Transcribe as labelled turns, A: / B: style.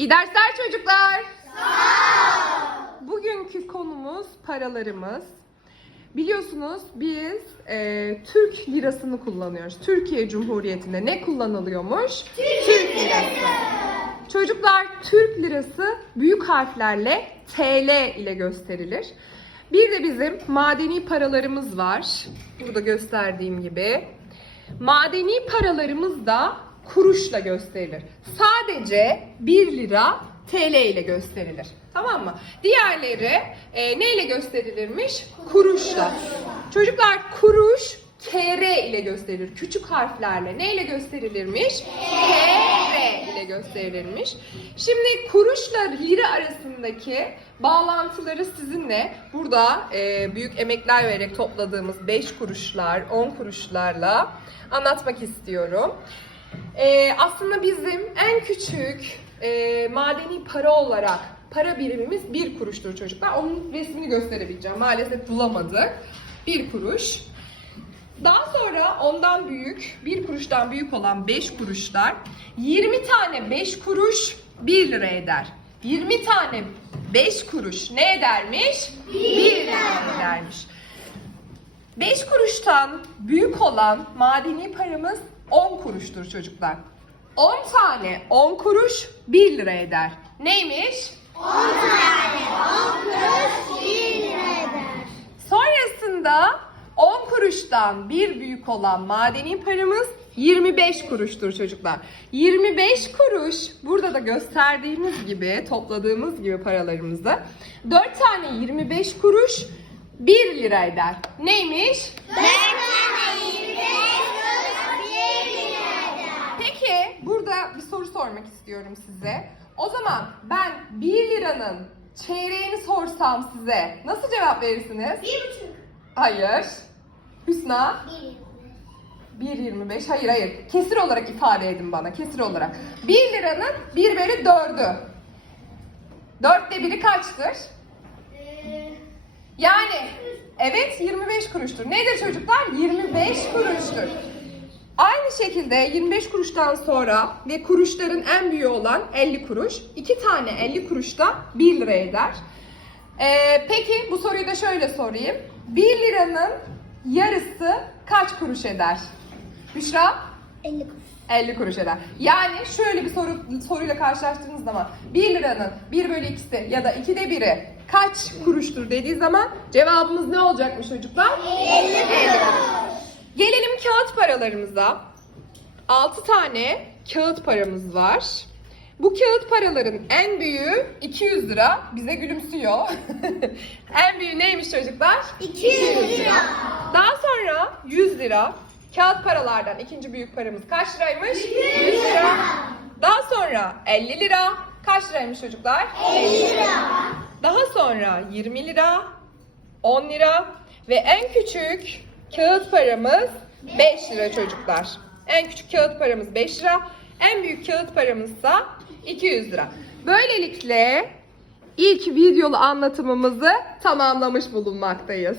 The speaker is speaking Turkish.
A: İyi dersler çocuklar. Bugünkü konumuz paralarımız. Biliyorsunuz biz e, Türk lirasını kullanıyoruz. Türkiye Cumhuriyeti'nde ne kullanılıyormuş? Türk lirası. Çocuklar Türk lirası büyük harflerle TL ile gösterilir. Bir de bizim madeni paralarımız var. Burada gösterdiğim gibi. Madeni paralarımız da kuruşla gösterilir. Sadece 1 lira TL ile gösterilir. Tamam mı? Diğerleri e, neyle gösterilirmiş? Kuruşla. Çocuklar kuruş KR ile gösterilir. Küçük harflerle neyle gösterilirmiş? KR ile gösterilirmiş. Şimdi kuruşla lira arasındaki bağlantıları sizinle burada e, büyük emekler vererek topladığımız 5 kuruşlar, 10 kuruşlarla anlatmak istiyorum. E, aslında bizim en küçük e, madeni para olarak para birimimiz bir kuruştur çocuklar. Onun resmini gösterebileceğim. Maalesef bulamadık. Bir kuruş. Daha sonra ondan büyük, bir kuruştan büyük olan 5 kuruşlar 20 tane 5 kuruş 1 lira eder. 20 tane 5 kuruş ne edermiş? 1 lira edermiş. 5 kuruştan büyük olan madeni paramız 10 kuruştur çocuklar. 10 tane 10 kuruş 1 lira eder. Neymiş? Sonrasında 10 kuruştan bir büyük olan madeni paramız 25 kuruştur çocuklar. 25 kuruş burada da gösterdiğimiz gibi topladığımız gibi paralarımızda 4 tane 25 kuruş 1 lira eder. Neymiş? Peki burada bir soru sormak istiyorum size. O zaman ben 1 liranın çeyreğini sorsam size nasıl cevap verirsiniz?
B: Bir buçuk.
A: Hayır. Hüsna?
B: Bir.
A: 1.25. Hayır hayır. Kesir olarak ifade edin bana. Kesir olarak. 1 liranın 1 bölü 4'ü. 4'te biri kaçtır?
B: Ee,
A: Yani evet 25 kuruştur. Nedir çocuklar? 25 kuruştur. Aynı şekilde 25 kuruştan sonra ve kuruşların en büyüğü olan 50 kuruş. 2 tane 50 kuruş da 1 lira eder. Ee, peki bu soruyu da şöyle sorayım. 1 liranın yarısı kaç kuruş eder? Büşra?
B: 50 kuruş.
A: 50 kuruş eder. Yani şöyle bir soru soruyla karşılaştığınız zaman 1 liranın 1 bölü 2'si ya da 2'de 1'i kaç kuruştur dediği zaman cevabımız ne olacakmış çocuklar?
B: 50 kuruş.
A: Gelelim kağıt paralarımıza. 6 tane kağıt paramız var. Bu kağıt paraların en büyüğü 200 lira. Bize gülümsüyor. en büyüğü neymiş çocuklar?
B: 200 lira.
A: Daha sonra 100 lira. Kağıt paralardan ikinci büyük paramız kaç liraymış? 100 lira. Daha sonra 50 lira. Kaç liraymış çocuklar?
B: 50 lira.
A: Daha sonra 20 lira, 10 lira ve en küçük kağıt paramız 5 lira çocuklar. En küçük kağıt paramız 5 lira, en büyük kağıt paramızsa 200 lira. Böylelikle ilk videolu anlatımımızı tamamlamış bulunmaktayız.